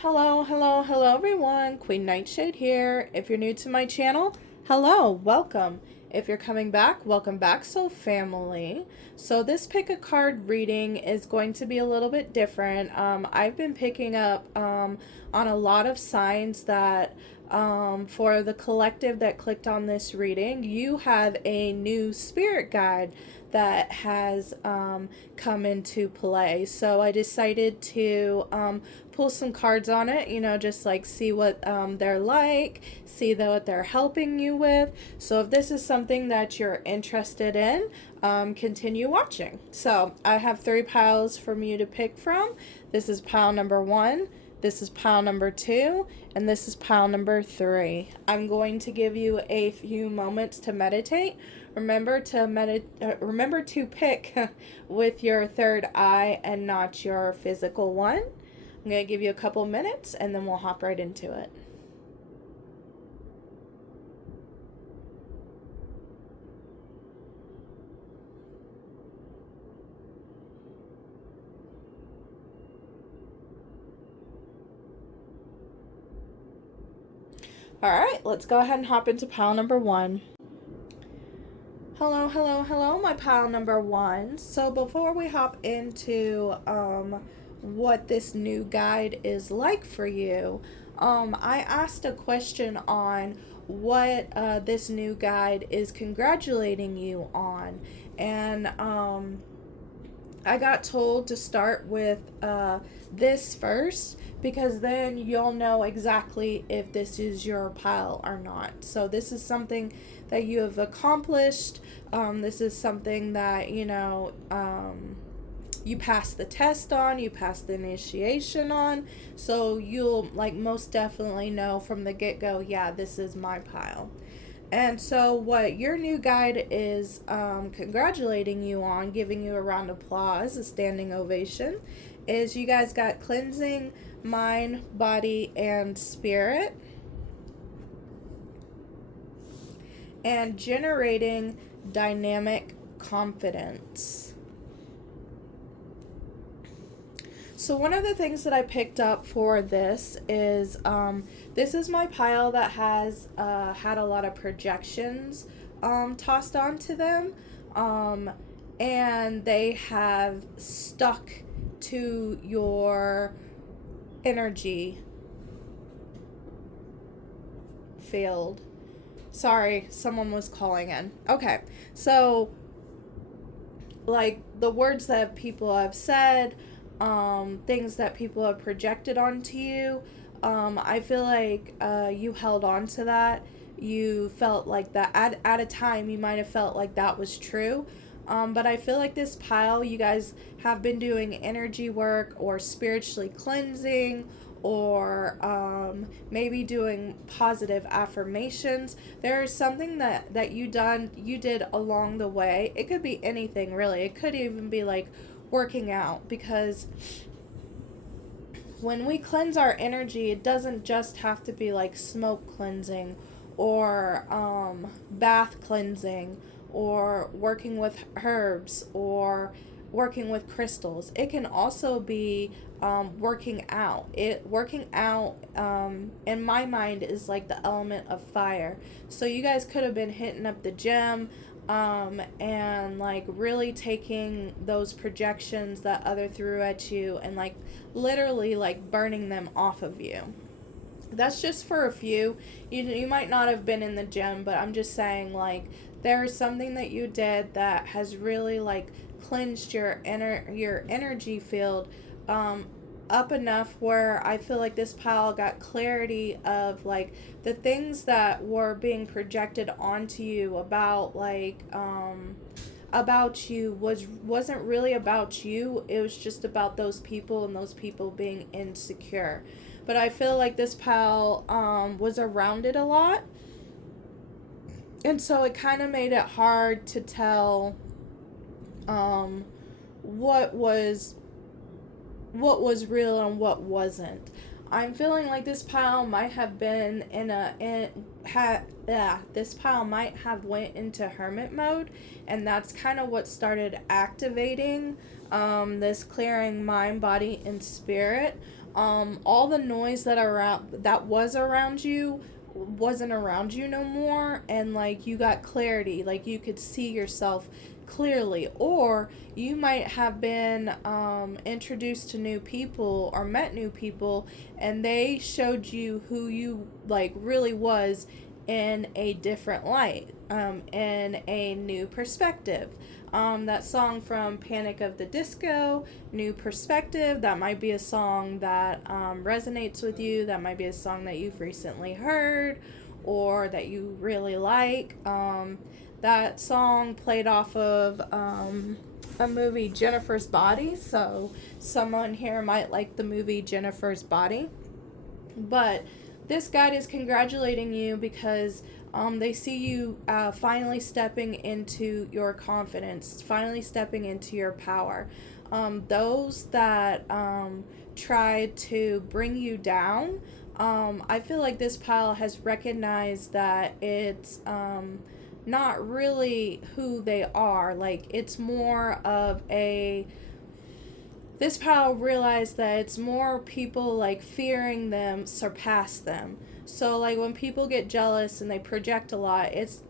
Hello everyone. Queen Nightshade here. If you're new to my channel, hello, welcome. If you're coming back, welcome back, soul family. So this pick a card reading is going to be a little bit different. I've been picking up on a lot of signs that for the collective that clicked on this reading, you have a new spirit guide that has come into play. So I decided to pull some cards on it, just like see what they're like, see what they're helping you with. So if this is something that you're interested in, continue watching. So I have 3 piles for you to pick from. This is pile number 1. This is pile number 2, and this is pile number 3. I'm going to give you a few moments to meditate. Remember to pick with your third eye and not your physical one. I'm going to give you a couple minutes, and then we'll hop right into it. Alright, let's go ahead and hop into pile number 1. Hello, my pile number 1. So before we hop into what this new guide is like for you, I asked a question on what this new guide is congratulating you on, and I got told to start with this first, because then you'll know exactly if this is your pile or not. So this is something that you have accomplished. This is something that, you passed the test on, you passed the initiation on. So you'll most definitely know from the get-go, yeah, this is my pile. And so what your new guide is congratulating you on, giving you a round of applause, a standing ovation, is you guys got cleansing mind, body, and spirit, and generating dynamic confidence. So one of the things that I picked up for this is this is my pile that has had a lot of projections tossed onto them, and they have stuck to your energy field. Sorry, someone was calling in. Okay, so the words that people have said, things that people have projected onto you, I feel like you held on to that. You felt like that at a time you might have felt like that was true. But I feel like this pile, you guys have been doing energy work or spiritually cleansing, or maybe doing positive affirmations. There's something that you did along the way. It could be anything, really. It could even be working out, because when we cleanse our energy, it doesn't just have to be smoke cleansing or bath cleansing, or working with herbs, or working with crystals. It can also be working out. Working out, in my mind, is the element of fire. So you guys could have been hitting up the gym, and really taking those projections that other threw at you, and literally burning them off of you. That's just for a few. You might not have been in the gym, but I'm just saying there's something that you did that has really cleansed your energy field up enough where I feel like this pile got clarity of the things that were being projected onto you about you wasn't really about you. It was just about those people, and those people being insecure. But I feel like this pile was around it a lot, and so it kind of made it hard to tell what was real and what wasn't. I'm feeling like this pile might have been this pile might have went into hermit mode, and that's kind of what started activating this clearing mind, body, and spirit. All the noise that was around you wasn't around you no more, and like you got clarity, like you could see yourself clearly. Or you might have been introduced to new people or met new people, and they showed you who you like really was in a different light, in a new perspective. That song from Panic of the Disco, New Perspective, that might be a song that resonates with you. That might be a song that you've recently heard or that you really like. That song played off of a movie, Jennifer's Body, so someone here might like the movie Jennifer's Body. But this guide is congratulating you because they see you finally stepping into your confidence, finally stepping into your power. Those that tried to bring you down, I feel like this pile has recognized that it's not really who they are. Like, it's more of a... This pile realized that it's more people like fearing them surpass them. So like when people get jealous and they project a lot, it's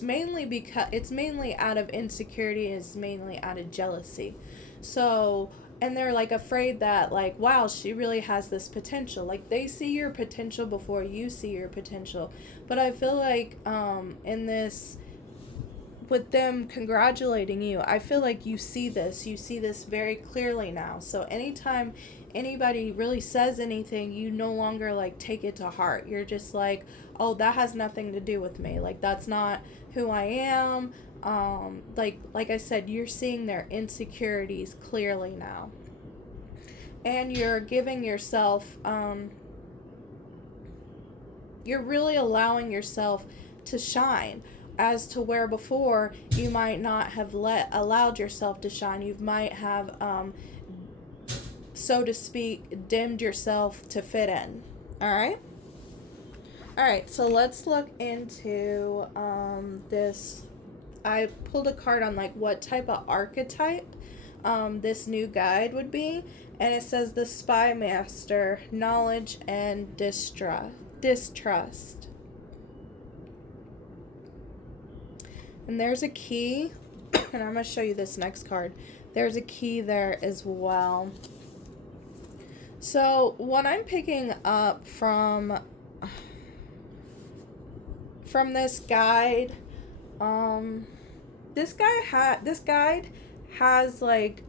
mainly out of insecurity, it's mainly out of jealousy. So, and they're like afraid that like, wow, she really has this potential. Like they see your potential before you see your potential. But I feel like in this, with them congratulating you, I feel like you see this very clearly now. So anytime anybody really says anything, you no longer like take it to heart. You're just like, oh, that has nothing to do with me. Like that's not who I am. Like I said, you're seeing their insecurities clearly now. And you're giving yourself, you're really allowing yourself to shine, as to where before you might not have allowed yourself to shine. You might have, so to speak, dimmed yourself to fit in. All right, so let's look into this. I pulled a card on like what type of archetype this new guide would be, and it says the Spy Master, knowledge and distrust. And there's a key, and I'm going to show you this next card. There's a key there as well. So what I'm picking up from this guide, this guide has like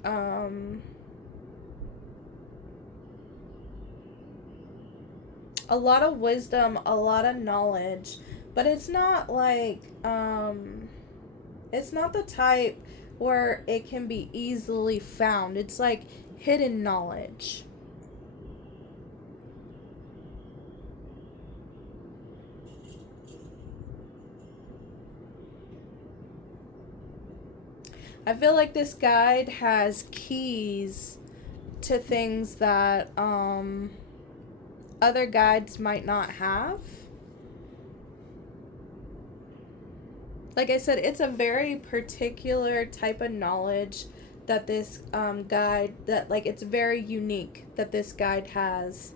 a lot of wisdom, a lot of knowledge, but it's not like it's not the type where it can be easily found. It's like hidden knowledge. I feel like this guide has keys to things that other guides might not have. Like I said, it's a very particular type of knowledge that this guide, that like it's very unique that this guide has.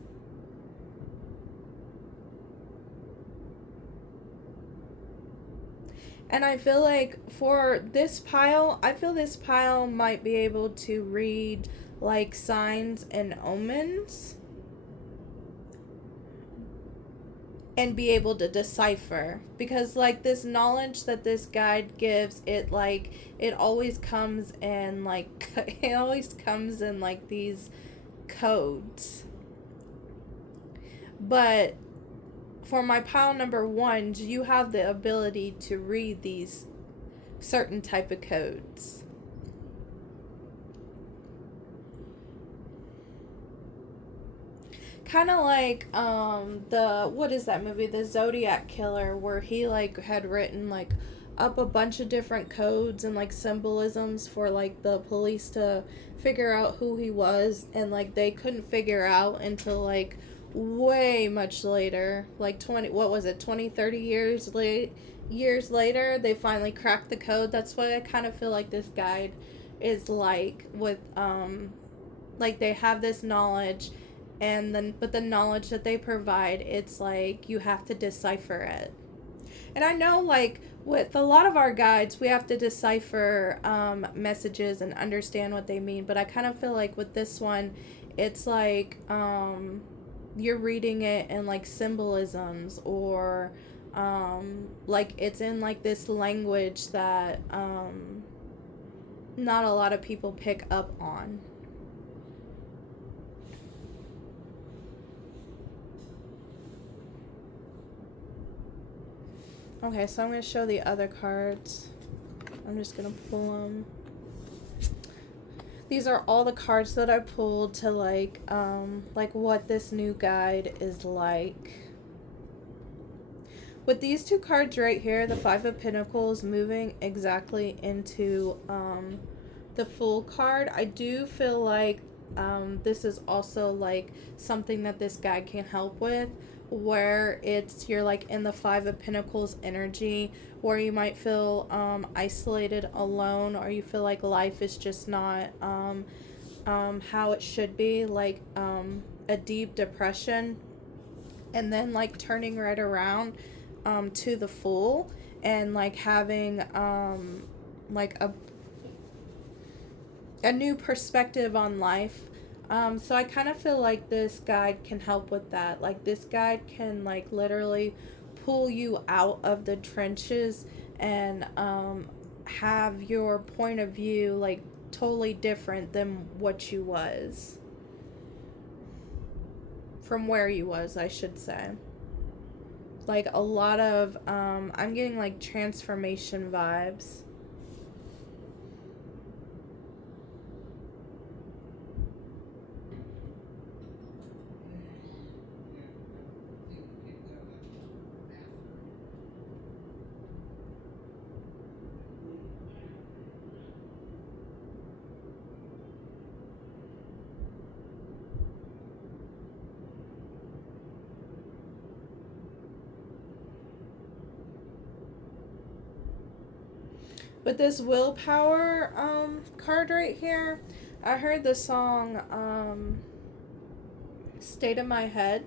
And I feel like for this pile, I feel this pile might be able to read like signs and omens and be able to decipher, because like this knowledge that this guide gives, it always comes in like it always comes in like these codes. But for my pile number 1, you have the ability to read these certain type of codes. Kind of like what is that movie, the Zodiac Killer, where he like had written like up a bunch of different codes and like symbolisms for like the police to figure out who he was, and like they couldn't figure out until like way much later, like 20-30 years later, they finally cracked the code. That's what I kind of feel like this guide is like with like they have this knowledge, and then but the knowledge that they provide, it's like you have to decipher it. And I know, like, with a lot of our guides, we have to decipher messages and understand what they mean. But I kind of feel like with this one, it's like you're reading it in, like, symbolisms, or like it's in, like, this language that not a lot of people pick up on. Okay, so I'm going to show the other cards. I'm just going to pull them. These are all the cards that I pulled to, like what this new guide is like. With these two cards right here, the Five of Pentacles moving exactly into the Fool card, I do feel like this is also, like, something that this guide can help with, where you're like in the Five of Pentacles energy, where you might feel isolated, alone, or you feel like life is just not how it should be, like a deep depression, and then, like, turning right around to the Fool, and, like, having like a new perspective on life. So I kind of feel like this guide can help with that. Like, this guide can, like, literally pull you out of the trenches and have your point of view, like, totally different than what you was. From where you was, I should say. Like, a lot of, I'm getting, like, transformation vibes. With this willpower card right here, I heard the song State of My Head.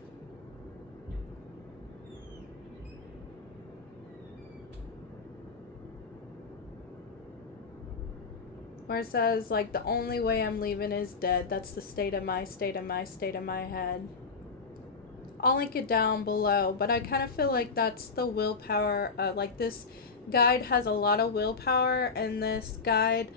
Where it says, like, the only way I'm leaving is dead. That's the state of my head. I'll link it down below, but I kind of feel like that's the willpower. Like, this guide has a lot of willpower, and this guide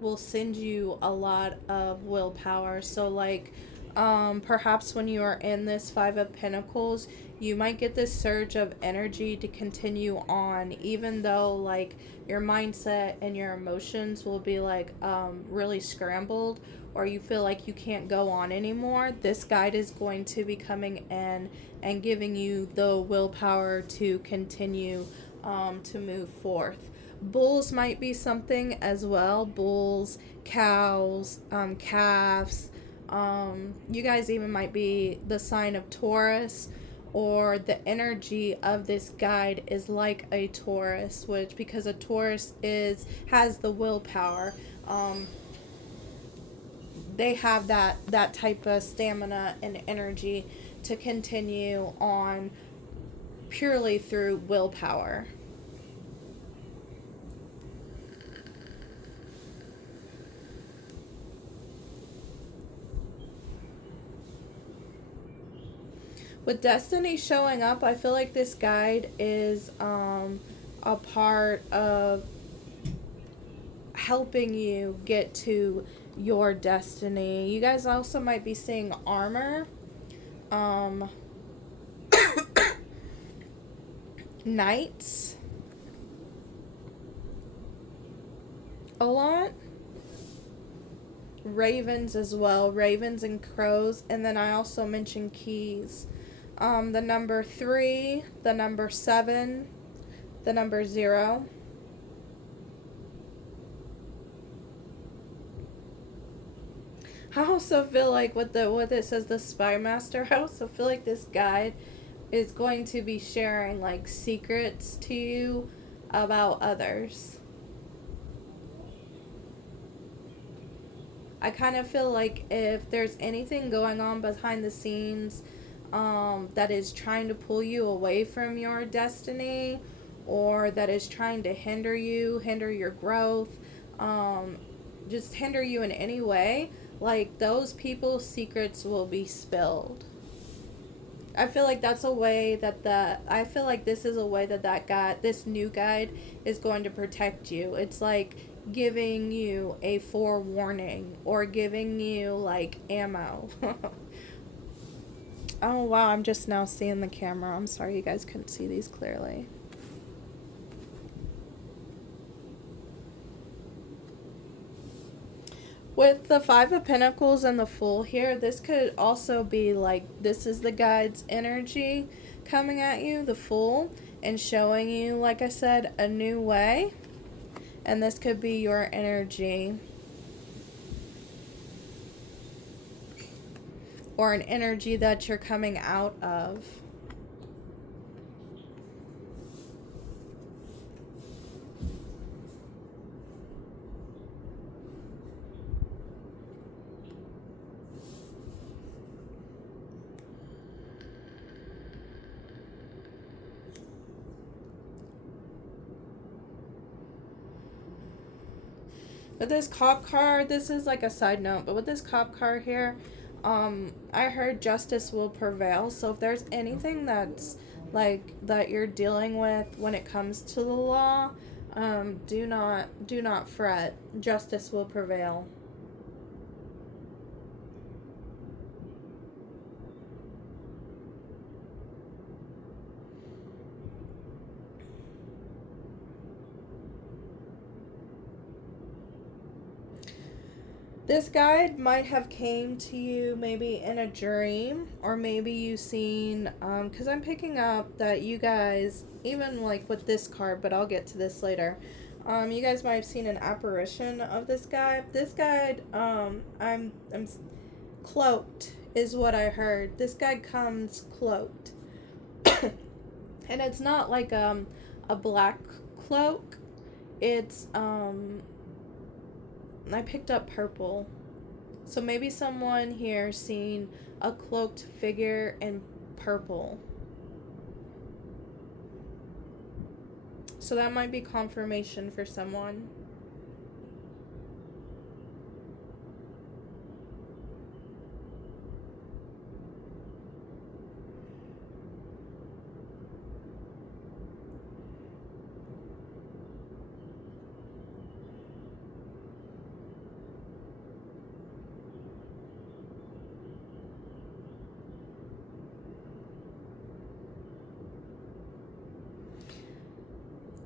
will send you a lot of willpower. So, like, perhaps when you are in this Five of Pentacles, you might get this surge of energy to continue on, even though, like, your mindset and your emotions will be, like, really scrambled, or you feel like you can't go on anymore. This guide is going to be coming in and giving you the willpower to continue to move forth. Bulls might be something as well. Bulls, cows, calves. You guys even might be the sign of Taurus, or the energy of this guide is like a Taurus, which, because a Taurus has the willpower. They have that type of stamina and energy to continue on purely through willpower. With Destiny showing up, I feel like this guide is a part of helping you get to your destiny. You guys also might be seeing armor, knights a lot, ravens as well, ravens and crows, and then I also mentioned keys. The number 3, the number 7, the number 0. I also feel like with it says the Spy Master, I also feel like this guide is going to be sharing, like, secrets to you about others. I kind of feel like if there's anything going on behind the scenes that is trying to pull you away from your destiny, or that is trying to hinder you, hinder your growth, just hinder you in any way, like those people's secrets will be spilled. I feel like that's a way that I feel like this is a way that guide, this new guide, is going to protect you. It's like giving you a forewarning, or giving you like ammo. Oh wow, I'm just now seeing the camera. I'm sorry you guys couldn't see these clearly. With the Five of Pentacles and the Fool here, this could also be like, this is the guide's energy coming at you, the Fool, and showing you, like I said, a new way. And this could be your energy, or an energy that you're coming out of. With this cop card, this is like a side note, but with this cop card here, I heard justice will prevail. So if there's anything that's like that you're dealing with when it comes to the law, do not fret. Justice will prevail. This guide might have came to you maybe in a dream, or maybe you seen, because I'm picking up that you guys, even like with this card, but I'll get to this later, you guys might have seen an apparition of this guy. This guide, I'm cloaked is what I heard. This guy comes cloaked. And it's not like a black cloak. It's I picked up purple. So maybe someone here seen a cloaked figure in purple. So that might be confirmation for someone.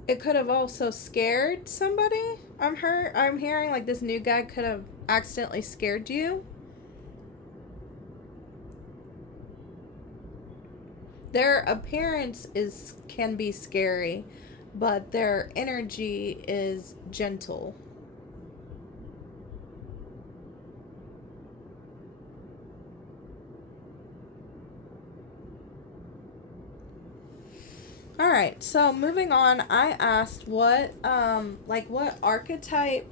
It could have also scared somebody. I'm hearing like this new guy could have accidentally scared you. Their appearance can be scary, but their energy is gentle. Alright, so moving on, I asked what archetype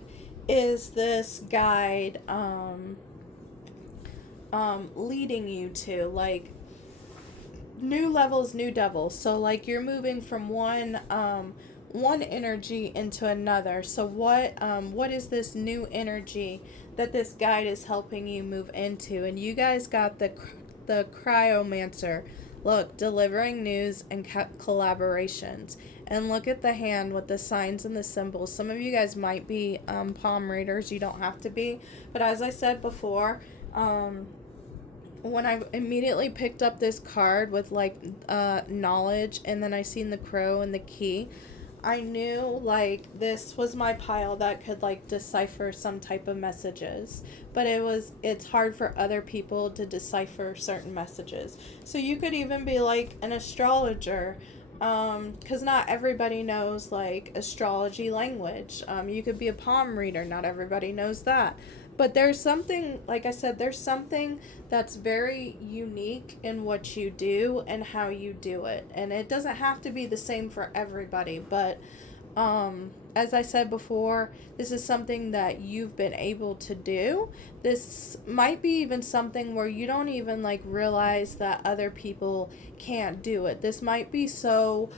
is this guide leading you to? Like, new levels, new devils. So like you're moving from one energy into another. So what is this new energy that this guide is helping you move into? And you guys got the cryomancer. Look, delivering news and collaborations. And look at the hand with the signs and the symbols. Some of you guys might be palm readers. You don't have to be. But as I said before, when I immediately picked up this card with like knowledge, and then I seen the crow and the key, I knew like this was my pile that could like decipher some type of messages, but it's hard for other people to decipher certain messages. So you could even be like an astrologer, because not everybody knows like astrology language. You could be a palm reader, not everybody knows that. But there's something, like I said, there's something that's very unique in what you do and how you do it. And it doesn't have to be the same for everybody, but As I said before, this is something that you've been able to do. This might be even something where you don't even like realize that other people can't do it. This might be so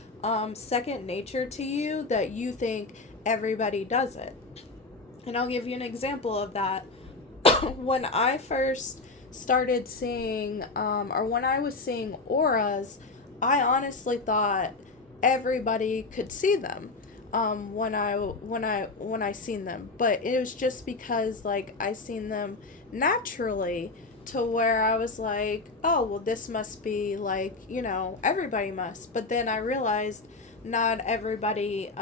second nature to you that you think everybody does it. And I'll give you an example of that. When I first started seeing, or when I was seeing auras, I honestly thought everybody could see them. When I seen them, but it was just because like I seen them naturally, to where I was like, oh well, this must be like, everybody must. But then I realized not everybody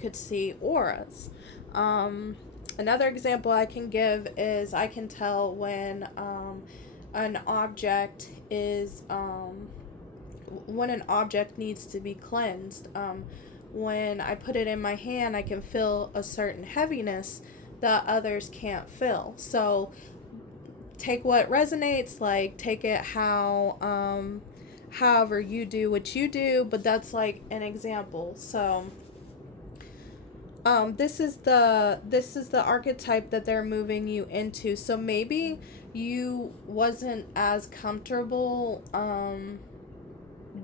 could see auras. Another example I can give is I can tell when an object is when an object needs to be cleansed. When I put it in my hand, I can feel a certain heaviness that others can't feel. So take what resonates, like take it however you do what you do, but that's like an example. So this is the archetype that they're moving you into. So maybe you wasn't as comfortable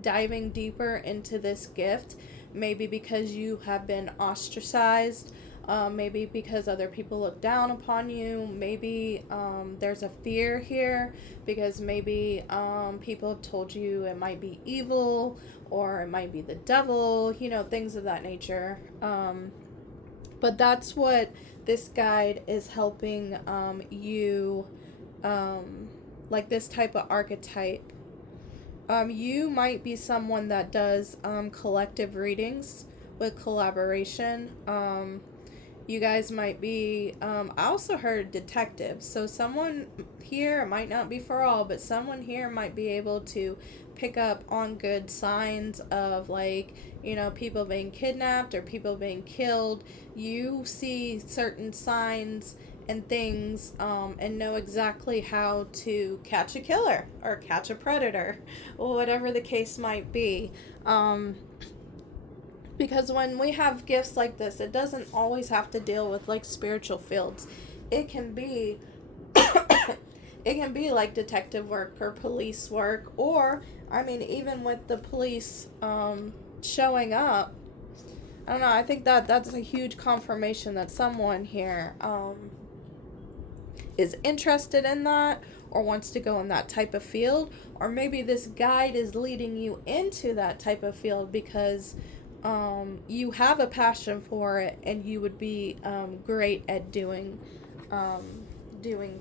diving deeper into this gift, maybe because you have been ostracized, maybe because other people look down upon you, maybe there's a fear here because maybe people have told you it might be evil or it might be the devil, things of that nature. But that's what this guide is helping you, like this type of archetype. You might be someone that does collective readings with collaboration. You guys might be, I also heard detectives. So someone here, it might not be for all, but someone here might be able to pick up on good signs of like, people being kidnapped or people being killed. You see certain signs and things, and know exactly how to catch a killer or catch a predator, or whatever the case might be. Because when we have gifts like this, it doesn't always have to deal with like spiritual fields. It can be it can be like detective work or police work, or even with the police showing up. I don't know, I think that's a huge confirmation that someone here is interested in that or wants to go in that type of field, or maybe this guide is leading you into that type of field because you have a passion for it and you would be great at doing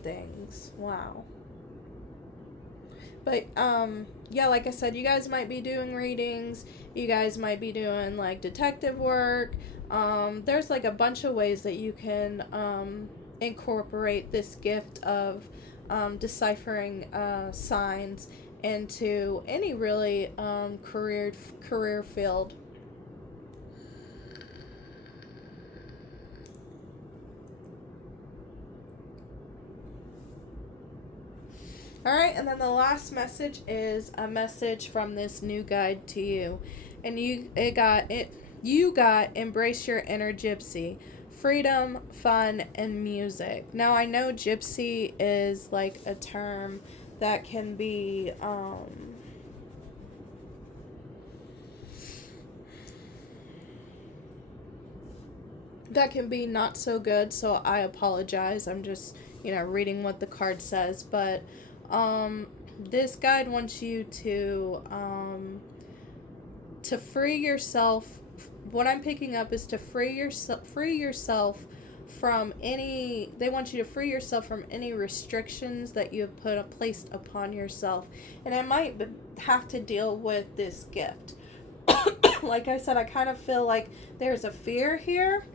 things. Wow. But yeah, like I said, you guys might be doing readings, you guys might be doing like detective work. There's like a bunch of ways that you can incorporate this gift of deciphering signs into any really career field. Alright, and then the last message is a message from this new guide to you. And you got embrace your inner gypsy. Freedom, fun, and music. Now I know gypsy is like a term that can be not so good, so I apologize. I'm just, reading what the card says, but this guide wants you to free yourself. What I'm picking up is to free yourself from any. They want you to free yourself from any restrictions that you have placed upon yourself, and it might have to deal with this gift. Like I said, I kind of feel like there's a fear here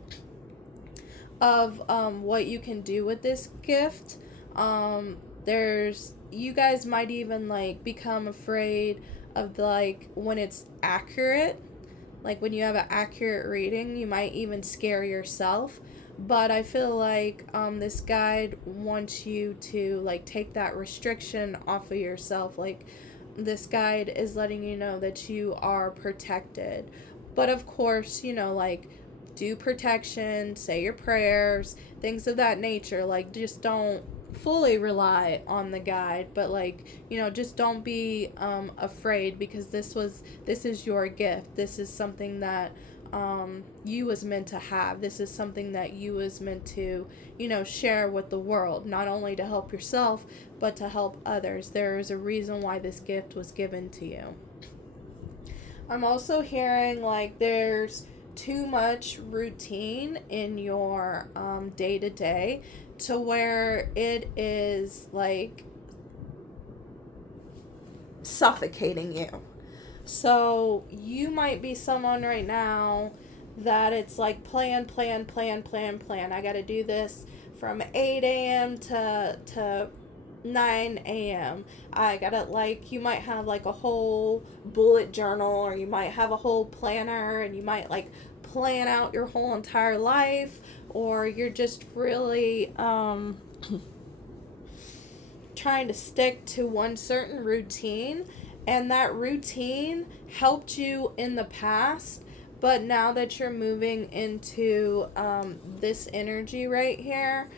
of what you can do with this gift. You guys might even like become afraid of like when it's accurate. Like when you have an accurate reading, you might even scare yourself. But I feel like this guide wants you to like take that restriction off of yourself. Like this guide is letting you know that you are protected. But of course, like, do protection, say your prayers, things of that nature. Like, just don't fully rely on the guide, but like, just don't be afraid, because this is your gift. This is something that you was meant to have. This is something that you was meant to share with the world, not only to help yourself but to help others. There is a reason why this gift was given to you. I'm also hearing like there's too much routine in your day-to-day, to where it is like suffocating you. So you might be someone right now that it's like plan. I got to do this from 8 a.m. to 9 a.m. I got to, like, you might have like a whole bullet journal, or you might have a whole planner, and you might like plan out your whole entire life, or you're just really trying to stick to one certain routine, and that routine helped you in the past, but now that you're moving into this energy right here,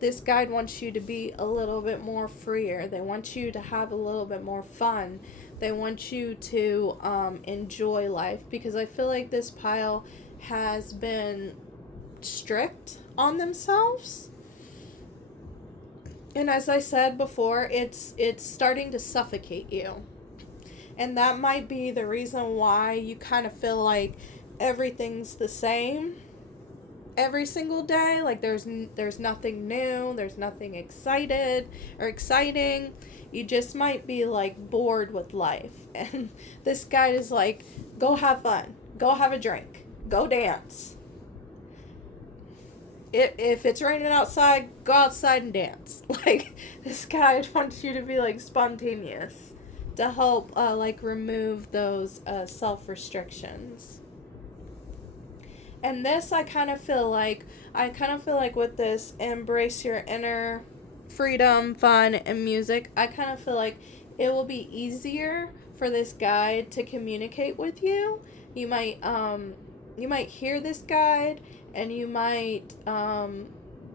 this guide wants you to be a little bit more freer. They want you to have a little bit more fun. They want you to enjoy life, because I feel like this pile has been strict on themselves. And as I said before, it's starting to suffocate you. And that might be the reason why you kind of feel like everything's the same every single day. Like there's nothing new, there's nothing exciting. You just might be like bored with life. And this guide is like, go have fun, go have a drink, go dance. If it's raining outside, go outside and dance. Like, this guide wants you to be like spontaneous, to help like remove those self-restrictions. And this, I kind of feel like with this embrace your inner freedom, fun, and music, I kind of feel like it will be easier for this guide to communicate with you. You might hear this guide, and you might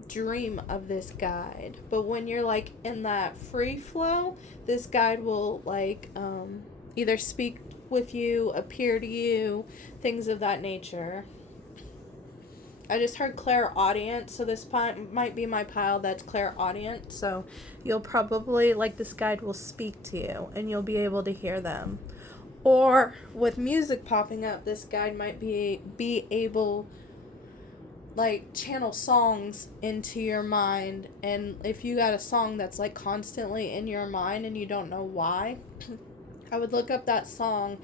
dream of this guide. But when you're like in that free flow, this guide will like either speak with you, appear to you, things of that nature. I just heard clairaudient, so this might be my pile that's clairaudient. So you'll probably, like, this guide will speak to you, and you'll be able to hear them. Or with music popping up, this guide might be able, like, channel songs into your mind. And if you got a song that's like constantly in your mind and you don't know why, I would look up that song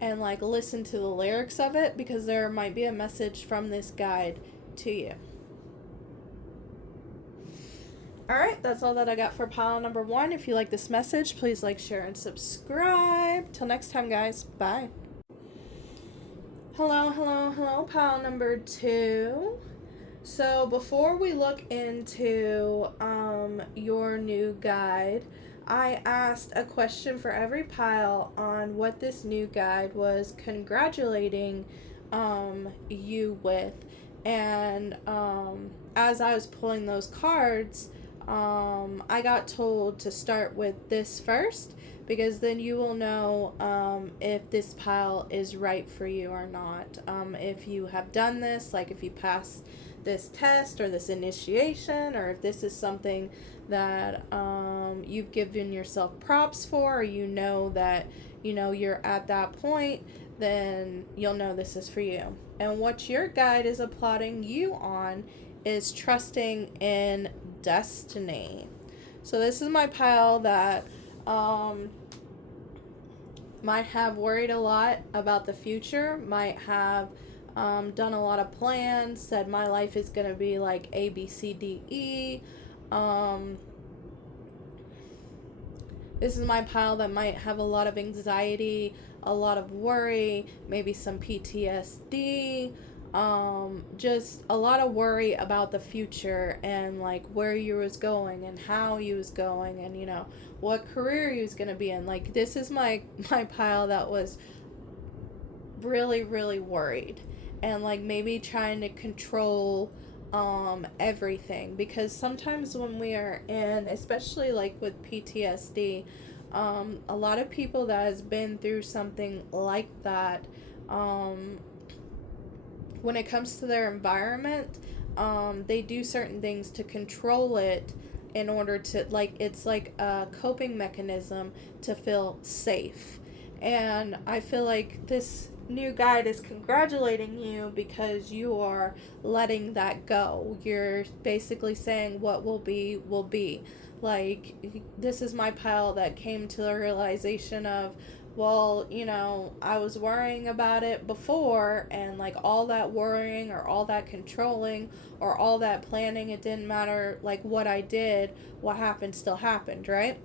and like listen to the lyrics of it, because there might be a message from this guide to you. Alright, that's all that I got for pile number 1. If you like this message, please like, share, and subscribe. Till next time, guys. Bye. Hello, pile number 2. So before we look into your new guide, I asked a question for every pile on what this new guide was congratulating you with. And as I was pulling those cards, I got told to start with this first, because then you will know if this pile is right for you or not. If you have done this, like if you passed this test or this initiation, or if this is something that you've given yourself props for, or you know that you're at that point, then you'll know this is for you. And what your guide is applauding you on is trusting in destiny. So this is my pile that might have worried a lot about the future, might have done a lot of plans, said my life is going to be like A, B, C, D, E. This is my pile that might have a lot of anxiety, a lot of worry, maybe some PTSD, just a lot of worry about the future, and like where you was going and how you was going, and what career you was going to be in. Like, this is my pile that was really, really worried, and like maybe trying to control everything, because sometimes when we are in, especially like with PTSD, a lot of people that has been through something like that, when it comes to their environment, they do certain things to control it in order to, like, it's like a coping mechanism to feel safe. And I feel like this new guide is congratulating you because you are letting that go. You're basically saying what will be, will be. Like, this is my pile that came to the realization of, well, I was worrying about it before, and like all that worrying or all that controlling or all that planning, it didn't matter like what I did, what happened still happened, right?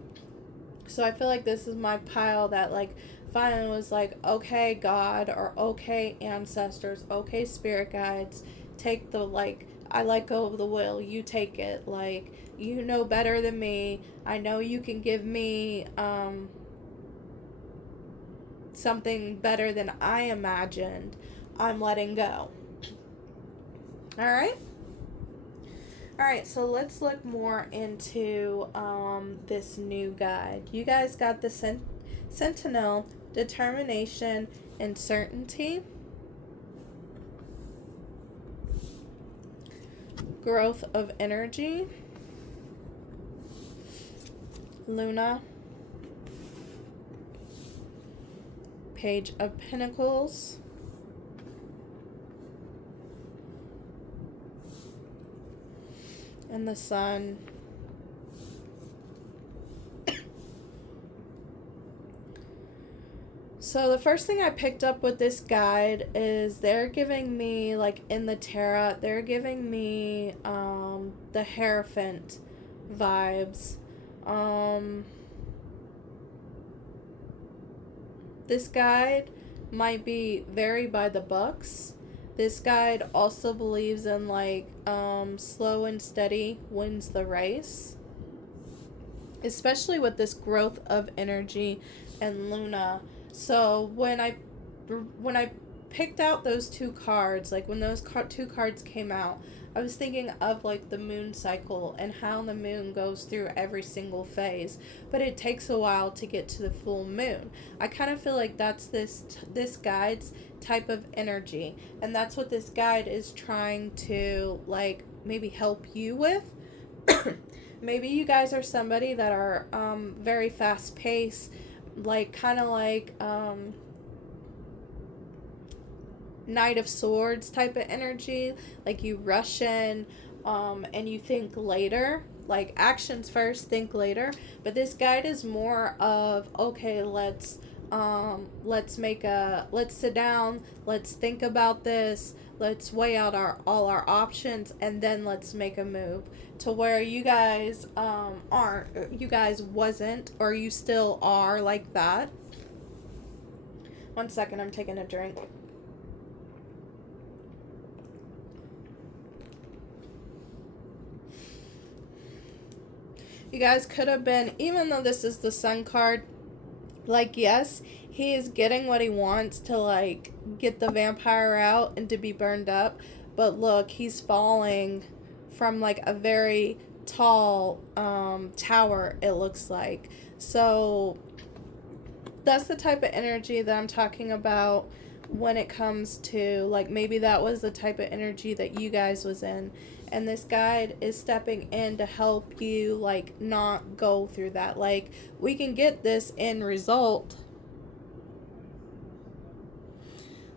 So I feel like this is my pile that like finally was like, okay, God, or okay, ancestors, okay, spirit guides, take the, like, I let go of the will, you take it. Like, you know better than me. I know you can give me something better than I imagined. I'm letting go. All right. All right, so let's look more into this new guide. You guys got the Sentinel, determination, and certainty. Growth of energy. Luna. Page of Pentacles. And the Sun. So the first thing I picked up with this guide is they're giving me, like in the tarot, they're giving me the Hierophant vibes. This guide might be very by the books. This guide also believes in like slow and steady wins the race, especially with this growth of energy and Luna. So when I picked out those two cards, like when those two cards came out, I was thinking of like the moon cycle and how the moon goes through every single phase, but it takes a while to get to the full moon. I kind of feel like that's this guide's type of energy, and that's what this guide is trying to like maybe help you with. Maybe you guys are somebody that are very fast paced, like kind of like Knight of Swords type of energy, like you rush in and you think later, like actions first, think later. But this guide is more of, okay, let's sit down, let's think about this, let's weigh out all our options, and then let's make a move. To where you guys you guys wasn't, or you still are like that. 1 second, I'm taking a drink. You guys could have been, even though this is the Sun card, like, yes, he is getting what he wants to, like, get the vampire out and to be burned up. But look, he's falling from, like, a very tall tower, it looks like. So that's the type of energy that I'm talking about when it comes to, like, maybe that was the type of energy that you guys was in. And this guide is stepping in to help you, like, not go through that. Like, we can get this end result.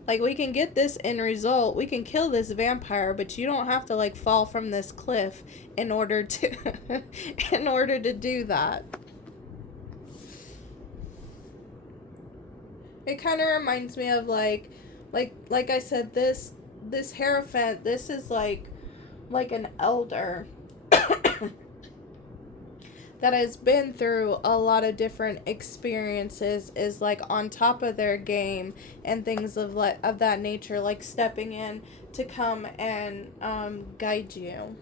Like, we can get this end result. We can kill this vampire, but you don't have to, like, fall from this cliff in order to, in order to do that. It kind of reminds me of, like I said, this Hierophant, this is, like an elder that has been through a lot of different experiences, is like on top of their game and things of that nature, like stepping in to come and guide you.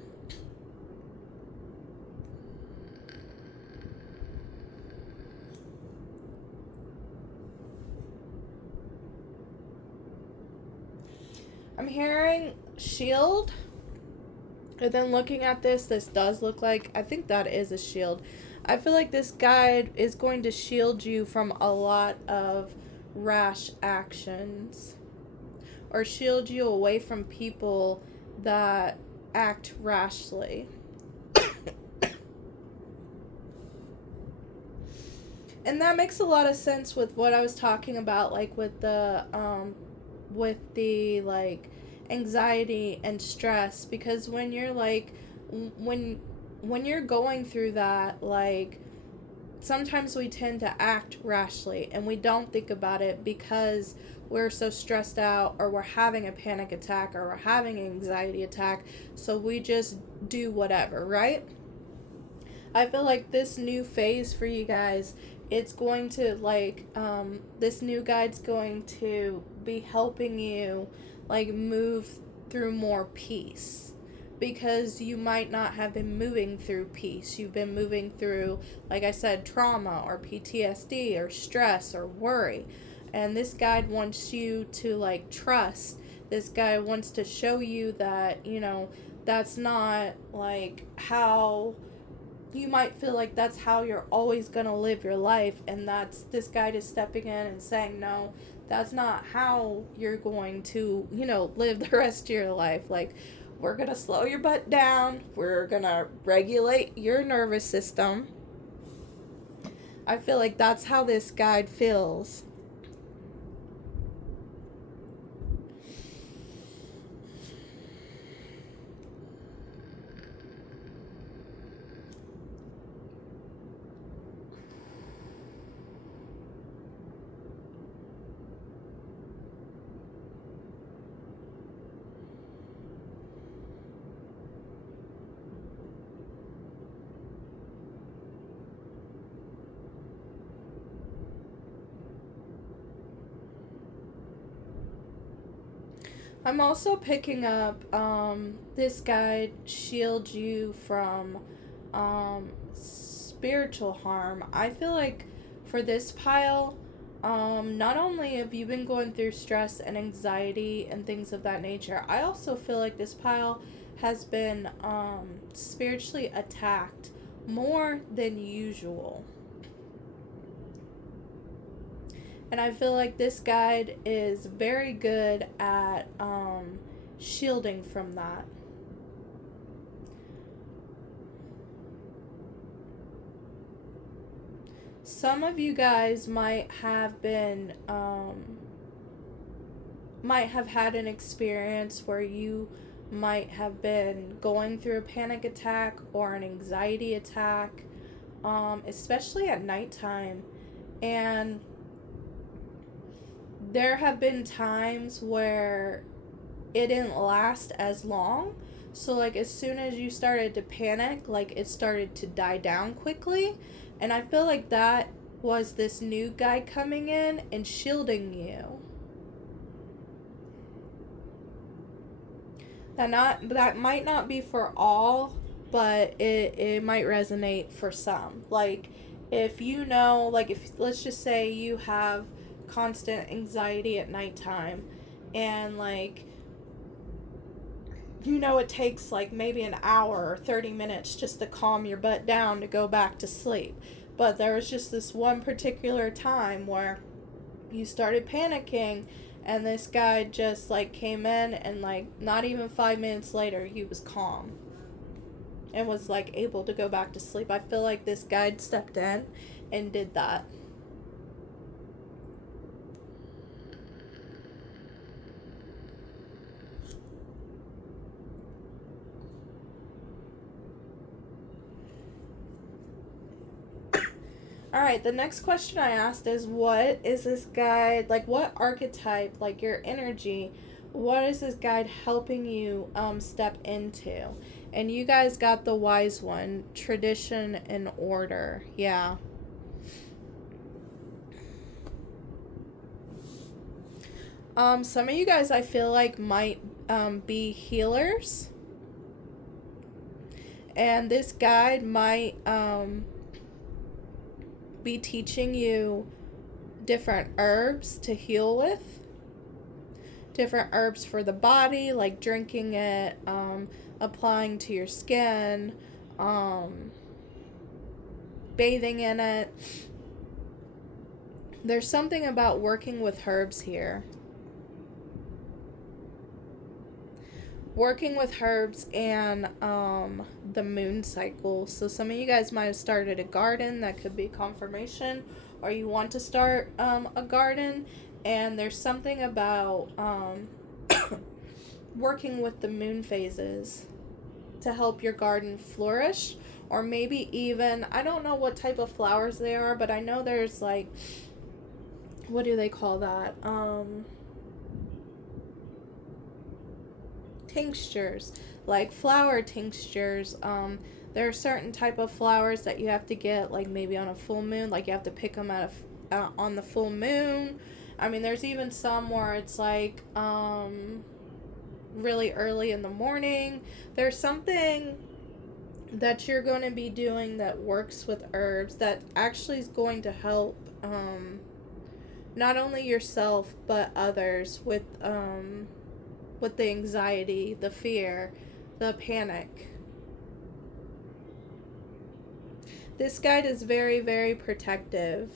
I'm hearing shield. And then looking at this does look like, I think that is a shield. I feel like this guide is going to shield you from a lot of rash actions, or shield you away from people that act rashly. And that makes a lot of sense with what I was talking about, like with the like anxiety and stress, because when you're like when you're going through that, like sometimes we tend to act rashly and we don't think about it because we're so stressed out, or we're having a panic attack, or we're having an anxiety attack, so we just do whatever, right? I feel like this new phase for you guys, it's going to like this new guide's going to be helping you like move through more peace, because you might not have been moving through peace. You've been moving through, like I said, trauma or PTSD or stress or worry. And this guide wants you to like trust. This guide wants to show you that, you know, that's not like how you might feel like that's how you're always going to live your life. And that's, this guide is stepping in and saying, no, that's not how you're going to, you know, live the rest of your life. Like, we're going to slow your butt down. We're going to regulate your nervous system. I feel like that's how this guide feels. I'm also picking up this guide shields you from spiritual harm. I feel like for this pile, not only have you been going through stress and anxiety and things of that nature, I also feel like this pile has been spiritually attacked more than usual. And I feel like this guide is very good at shielding from that. Some of you guys might have been, might have had an experience where you might have been going through a panic attack or an anxiety attack, especially at nighttime. And there have been times where it didn't last as long. So like as soon as you started to panic, like it started to die down quickly. And I feel like that was this new guy coming in and shielding you. That might not be for all, but it might resonate for some. Like if you know, like if let's just say you have constant anxiety at nighttime, and like you know it takes like maybe an hour or 30 minutes just to calm your butt down to go back to sleep, but there was just this one particular time where you started panicking, and this guy just like came in, and like not even 5 minutes later he was calm and was like able to go back to sleep. I feel like this guide stepped in and did that. Alright, the next question I asked is, what is this guide, like what archetype, like your energy, what is this guide helping you step into? And you guys got the wise one, tradition and order. Yeah. Some of you guys I feel like might be healers. And this guide might be teaching you different herbs to heal with. different herbs for the body, like drinking it, applying to your skin, bathing in it. There's something about working with herbs here. Working with herbs and the moon cycle. So some of you guys might have started a garden. That could be confirmation. Or you want to start a garden. And there's something about working with the moon phases to help your garden flourish. Or maybe even, I don't know what type of flowers they are, but I know there's like, what do they call that? Tinctures, like flower tinctures. There are certain type of flowers that you have to get, like maybe on a full moon, like you have to pick them on the full moon. I mean, there's even some where it's like really early in the morning. There's something that you're going to be doing that works with herbs that actually is going to help not only yourself but others with the anxiety, the fear, the panic. This guide is very, very protective.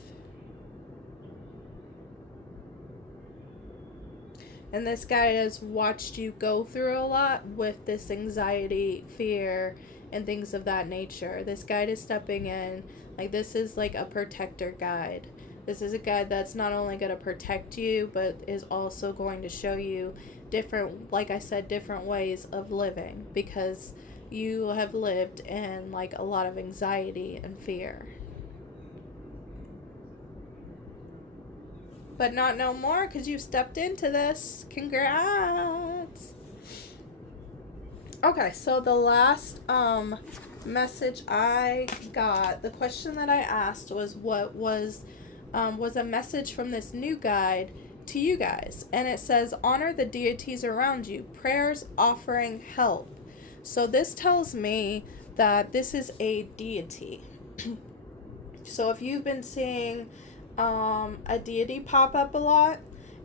And this guide has watched you go through a lot with this anxiety, fear, and things of that nature. This guide is stepping in. Like, this is like a protector guide. This is a guide that's not only going to protect you, but is also going to show you different, like I said, different ways of living, because you have lived in like a lot of anxiety and fear. But not no more, because you stepped into this. Congrats. Okay, so the last message I got, the question that I asked was what was a message from this new guide to you guys. And it says, honor the deities around you. Prayers, offering, help. So this tells me that this is a deity. So if you've been seeing a deity pop up a lot,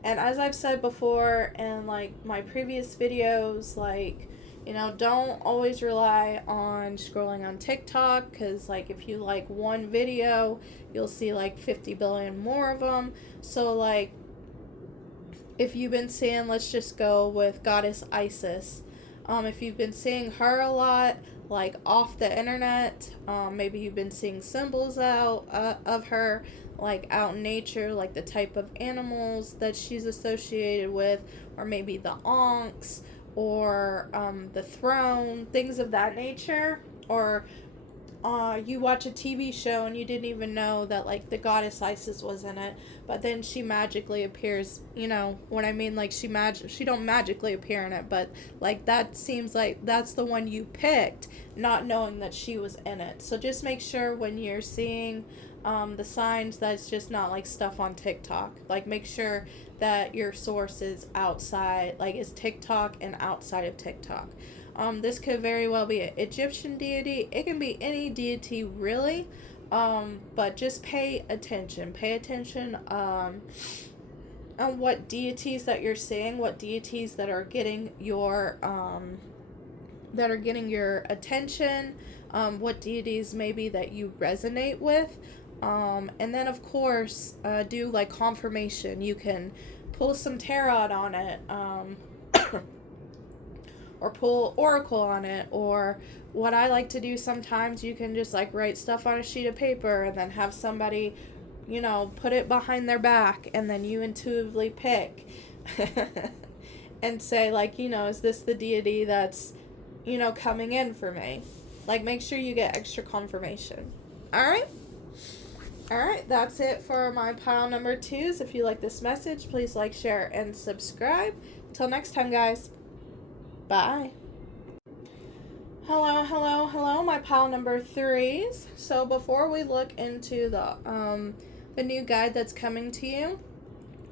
and as I've said before in like my previous videos, like, you know, don't always rely on scrolling on TikTok, because like if you like one video, you'll see like 50 billion more of them. So like if you've been seeing, let's just go with Goddess Isis, if you've been seeing her a lot, like off the internet, maybe you've been seeing symbols out of her, like out in nature, like the type of animals that she's associated with, or maybe the onks, or the throne, things of that nature. Or you watch a TV show and you didn't even know that like the goddess Isis was in it, but then she magically appears. You know what I mean? Like she don't magically appear in it, but like that seems like that's the one you picked, not knowing that she was in it. So just make sure when you're seeing the signs that it's just not like stuff on TikTok. Like make sure that your source is outside, like is TikTok and outside of TikTok. This could very well be an Egyptian deity. It can be any deity really, but just pay attention. Pay attention on what deities that you're seeing, what deities that are getting your attention, what deities maybe that you resonate with. And then of course, do like confirmation. You can pull some tarot on it, or pull oracle on it, or what I like to do sometimes, you can just like write stuff on a sheet of paper and then have somebody, you know, put it behind their back, and then you intuitively pick and say like, you know, is this the deity that's, you know, coming in for me? Like make sure you get extra confirmation. Alright, that's it for my pile number 2s. If you like this message, please like, share, and subscribe. Until next time, guys. Bye. Hello, my pile number 3s. So before we look into the new guide that's coming to you,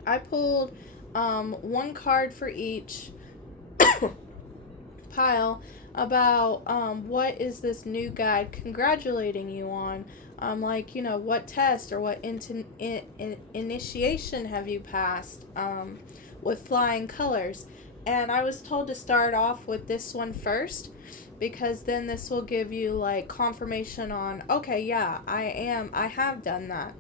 I pulled one card for each pile about what is this new guide congratulating you on. Like, you know, what test or what initiation have you passed? with flying colors. And I was told to start off with this one first, because then this will give you like confirmation on, okay, yeah, I have done that.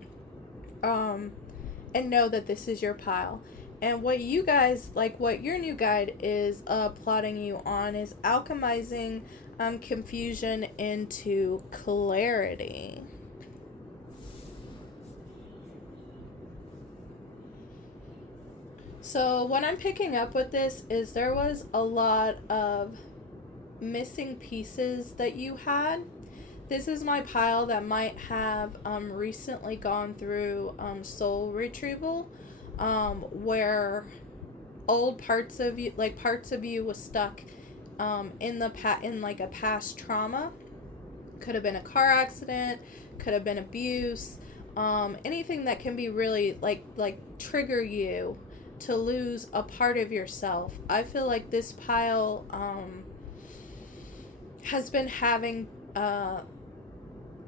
And know that this is your pile. And what you guys, like what your new guide is plotting you on is alchemizing confusion into clarity. So what I'm picking up with this is there was a lot of missing pieces that you had. This is my pile that might have recently gone through soul retrieval, where old parts of you, like parts of you, was stuck in like a past trauma. Could have been a car accident, could have been abuse, anything that can be really like trigger you to lose a part of yourself. I feel like this pile has been having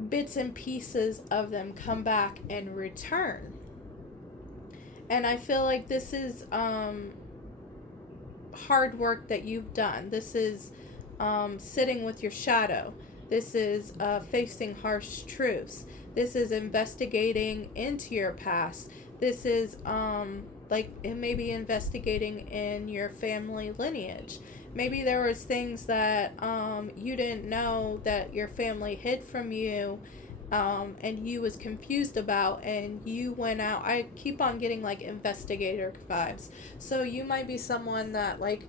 bits and pieces of them come back and return. And I feel like this is hard work that you've done. This is sitting with your shadow. This is facing harsh truths. This is investigating into your past. This is like it may be investigating in your family lineage. Maybe there was things that you didn't know that your family hid from you, and you was confused about, and you went out. I keep on getting like investigator vibes. So you might be someone that like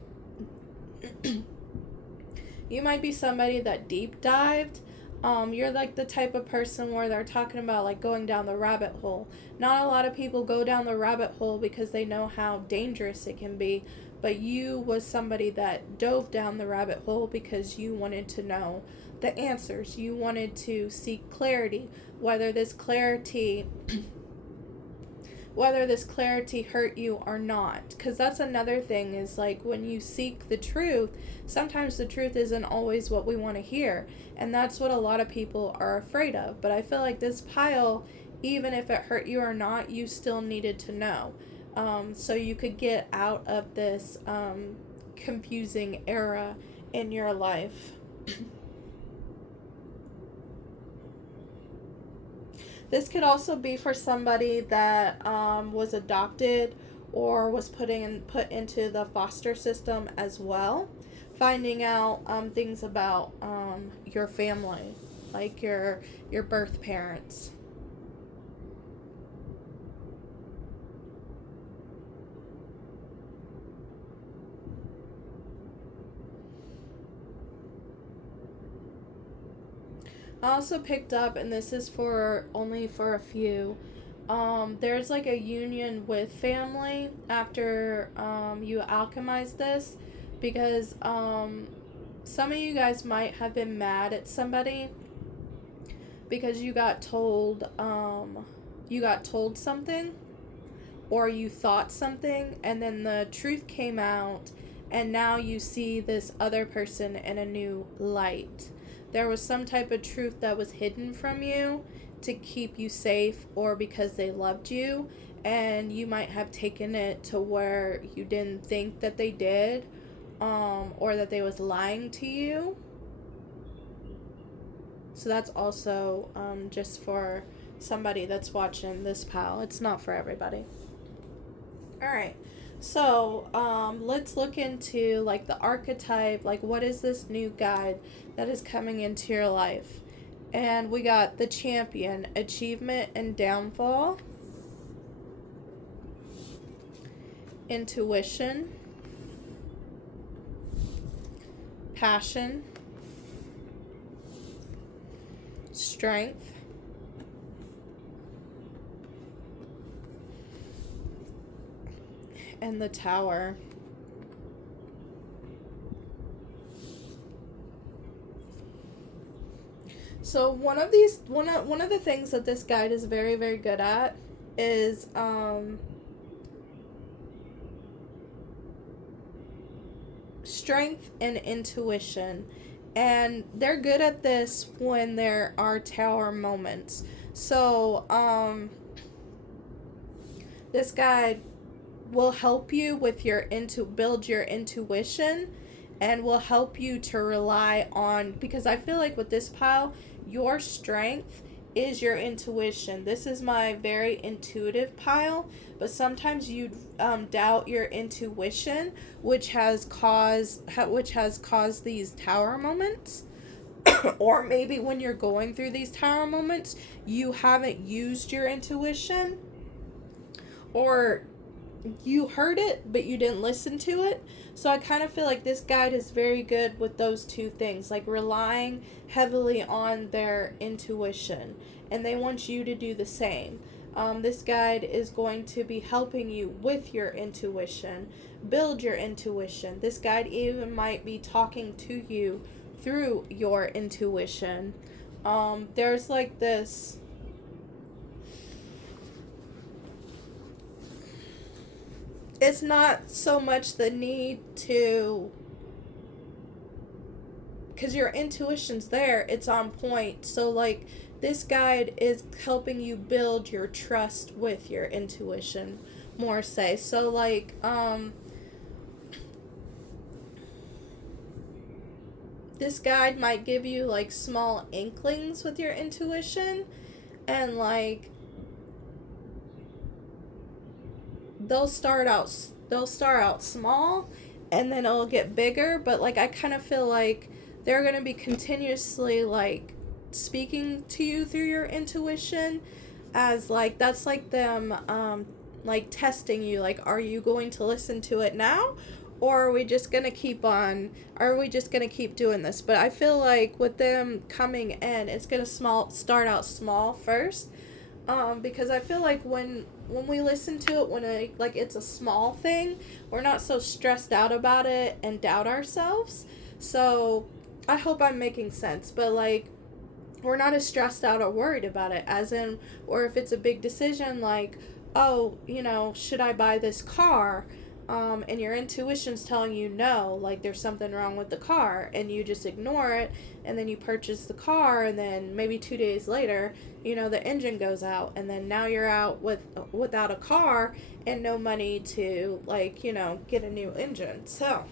you might be somebody that deep dived. You're like the type of person where they're talking about like going down the rabbit hole. Not a lot of people go down the rabbit hole because they know how dangerous it can be, but you was somebody that dove down the rabbit hole because you wanted to know the answers. You wanted to seek clarity, whether this clarity hurt you or not. Because that's another thing, is like when you seek the truth, sometimes the truth isn't always what we want to hear, and that's what a lot of people are afraid of. But I feel like this pile, even if it hurt you or not, you still needed to know, so you could get out of this confusing era in your life. This could also be for somebody that was adopted or was put into the foster system as well. Finding out things about your family, like your birth parents. I also picked up, and this is only for a few, there's like a union with family after you alchemize this, because some of you guys might have been mad at somebody because you got told something, or you thought something, and then the truth came out, and now you see this other person in a new light. There was some type of truth that was hidden from you to keep you safe, or because they loved you, and you might have taken it to where you didn't think that they did, or that they was lying to you. So that's also just for somebody that's watching this pile. It's not for everybody. Alright, so let's look into like the archetype, like what is this new guide that is coming into your life. And we got the Champion, achievement and downfall, intuition, passion, strength, and the Tower. So one of the things that this guide is very, very good at is strength and intuition. And they're good at this when there are Tower moments. So this guide will help you with your build your intuition, and will help you to rely on, because I feel like with this pile, your strength is your intuition. This is my very intuitive pile, but sometimes you doubt your intuition, which has caused these tower moments. Or maybe when you're going through these tower moments, you haven't used your intuition, or you heard it but you didn't listen to it. So I kind of feel like this guide is very good with those two things, like relying heavily on their intuition, and they want you to do the same. This guide is going to be helping you with your intuition, build your intuition. This guide even might be talking to you through your intuition. There's like this, it's not so much the need to, because your intuition's there, it's on point. So like this guide is helping you build your trust with your intuition, more say. So like this guide might give you like small inklings with your intuition, and like they'll start out small, and then it'll get bigger. But like I kind of feel like they're going to be continuously like speaking to you through your intuition, as like that's like them like testing you, like, are you going to listen to it now, or are we just going to keep doing this? But I feel like with them coming in, it's going to start out small first, because I feel like when we listen to it, when it's a small thing, we're not so stressed out about it and doubt ourselves. So I hope I'm making sense, but like we're not as stressed out or worried about it, as in, or if it's a big decision, like, oh, should I buy this car? And your intuition's telling you no, like there's something wrong with the car, and you just ignore it, and then you purchase the car, and then maybe 2 days later, the engine goes out, and then now you're out without a car and no money to get a new engine. So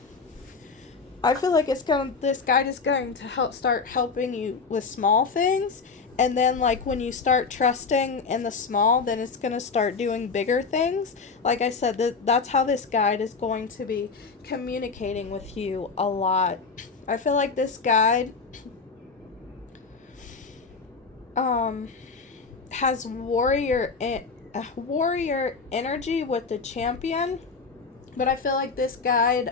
I feel like this guide is going to start helping you with small things, and then like when you start trusting in the small, then it's going to start doing bigger things. Like I said, that's how this guide is going to be communicating with you a lot. I feel like this guide has warrior energy with the champion, but I feel like this guide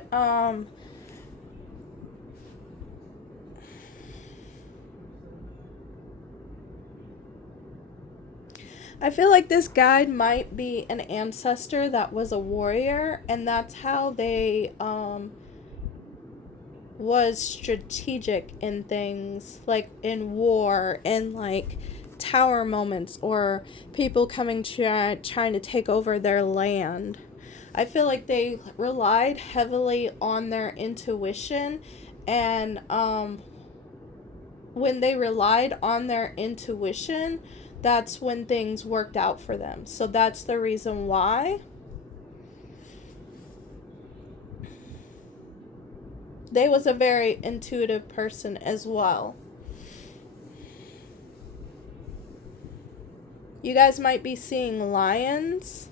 might be an ancestor that was a warrior, and that's how they was strategic in things, like in war and like tower moments, or people coming trying to take over their land. I feel like they relied heavily on their intuition, and when they relied on their intuition, that's when things worked out for them. So that's the reason why they was a very intuitive person as well. You guys might be seeing lions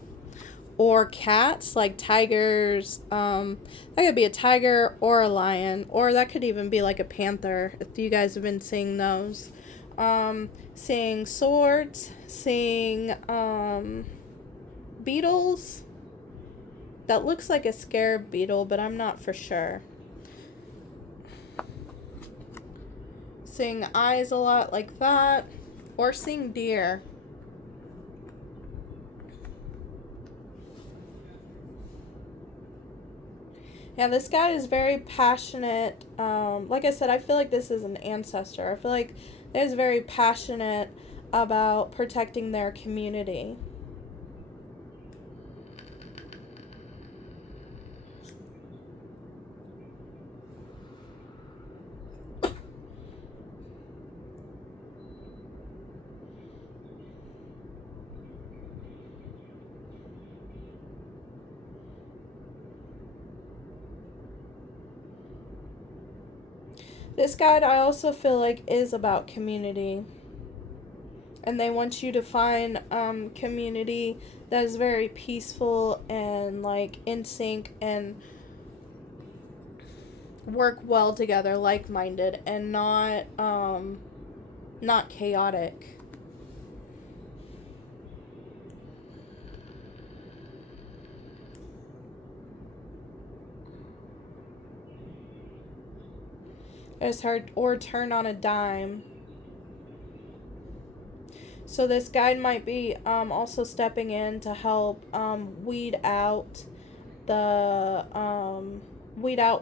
or cats, like tigers. That could be a tiger or a lion, or that could even be like a panther, if you guys have been seeing those. Seeing swords, seeing beetles. That looks like a scarab beetle, but I'm not for sure. Seeing eyes a lot like that, or seeing deer. Yeah, this guy is very passionate. Like I said, I feel like this is an ancestor. I feel like they're very passionate about protecting their community. This guide, I also feel like, is about community. And they want you to find community that is very peaceful and like in sync and work well together, like-minded, and not chaotic. As hard, or turn on a dime. So this guide might be also stepping in to help weed out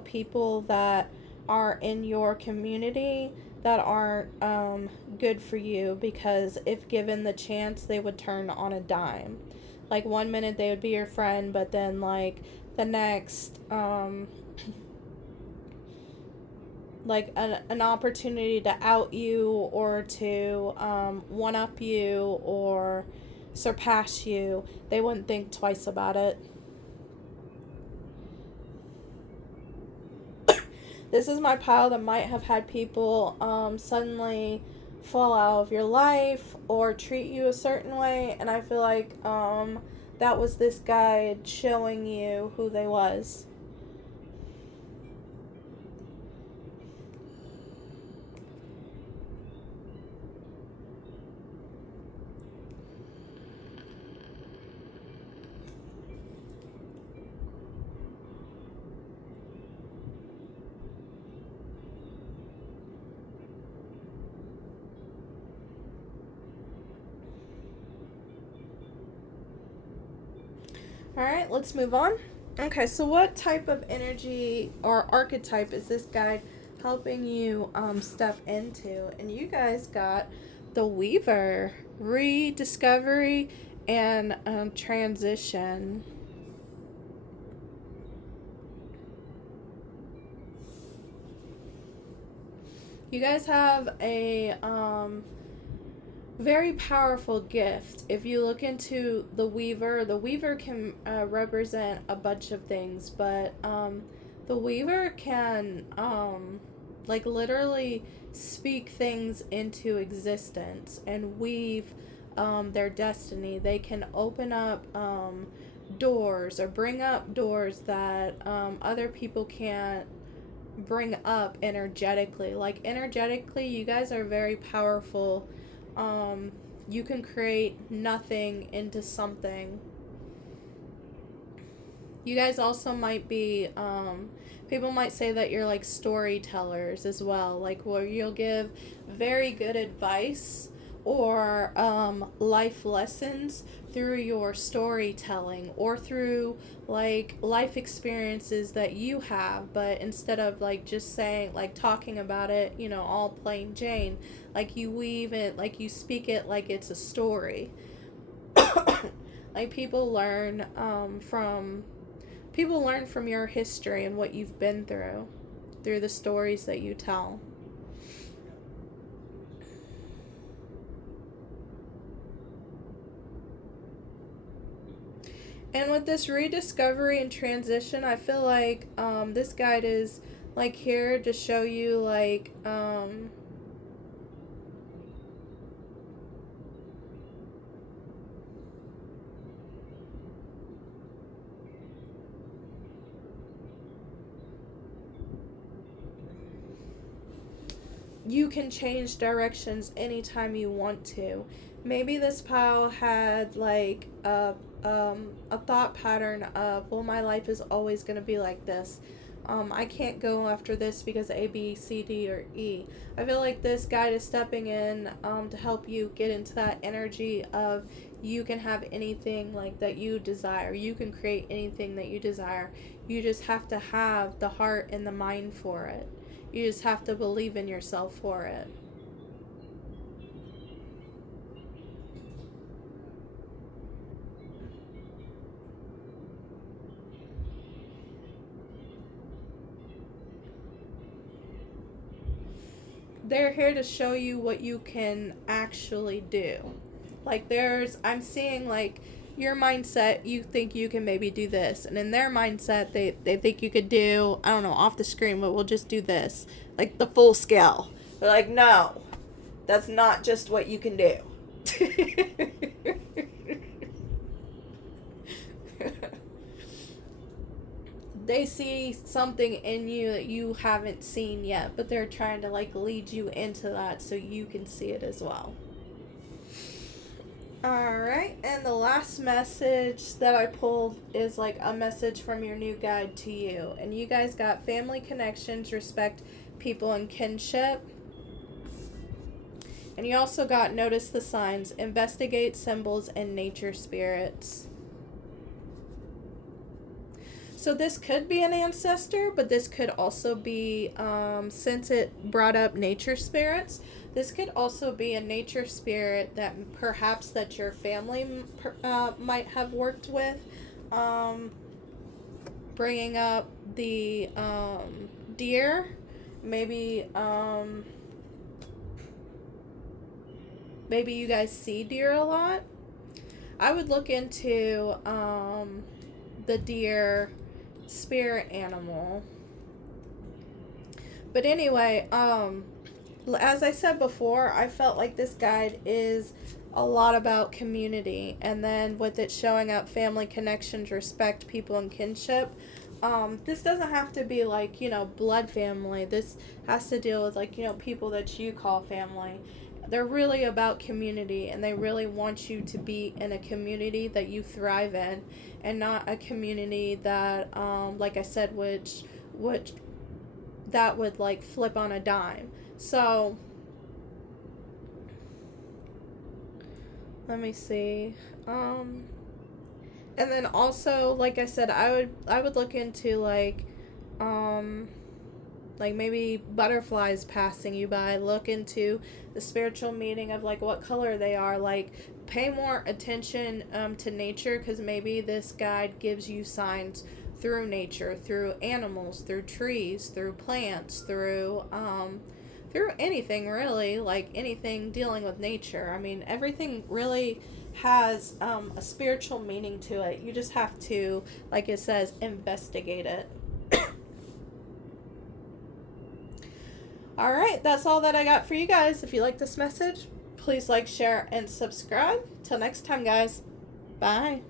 people that are in your community that aren't good for you, because if given the chance, they would turn on a dime. Like, one minute they would be your friend, but then like the next like an opportunity to out you or to one-up you or surpass you, they wouldn't think twice about it. This is my pile that might have had people suddenly fall out of your life or treat you a certain way, and I feel like that was this guide showing you who they was. Alright, let's move on. Okay, so what type of energy or archetype is this guide helping you step into? And you guys got the Weaver, rediscovery, and transition. You guys have a very powerful gift. If you look into the Weaver can represent a bunch of things, but the Weaver can like literally speak things into existence and weave their destiny. They can open up doors or bring up doors that other people can't bring up energetically. Like, energetically, you guys are very powerful. You can create nothing into something. You guys also might be, people might say that you're like storytellers as well, like where you'll give very good advice or life lessons through your storytelling or through like life experiences that you have, but instead of like just saying, like talking about it, you know, all plain Jane, like you weave it, like you speak it like it's a story. Like people learn from your history and what you've been through the stories that you tell. And with this rediscovery and transition, I feel like this guide is like here to show you like you can change directions anytime you want to. Maybe this pile had like a thought pattern of, well, my life is always going to be like this. I can't go after this because A, B, C, D, or E. I feel like this guide is stepping in to help you get into that energy of you can have anything like that you desire. You can create anything that you desire. You just have to have the heart and the mind for it. You just have to believe in yourself for it. They're here to show you what you can actually do. Like I'm seeing like your mindset, you think you can maybe do this, and in their mindset they think you could do, I don't know, off the screen, but we'll just do this. like the full scale. They're like, no, that's not just what you can do. They see something in you that you haven't seen yet, but they're trying to like lead you into that so you can see it as well. Alright, and the last message that I pulled is like a message from your new guide to you. And you guys got family connections, respect people and kinship. And you also got notice the signs, investigate symbols and nature spirits. So this could be an ancestor, but this could also be, since it brought up nature spirits, this could also be a nature spirit that perhaps that your family might have worked with, bringing up the deer, maybe maybe you guys see deer a lot. I would look into the deer spirit animal. But anyway, as I said before, I felt like this guide is a lot about community, and then with it showing up family connections, respect people and kinship, this doesn't have to be like, you know, blood family. This has to deal with like, you know, people that you call family. They're really about community, and they really want you to be in a community that you thrive in, and not a community that, like I said, which that would like flip on a dime. So let me see. And then also, like I said, I would look into like maybe butterflies passing you by. Look into the spiritual meaning of like what color they are. Like pay more attention to nature, because maybe this guide gives you signs through nature, through animals, through trees, through plants, through anything really, like anything dealing with nature. I mean, everything really has a spiritual meaning to it. You just have to, like it says, investigate it. Alright, that's all that I got for you guys. If you like this message, please like, share, and subscribe. Till next time, guys. Bye.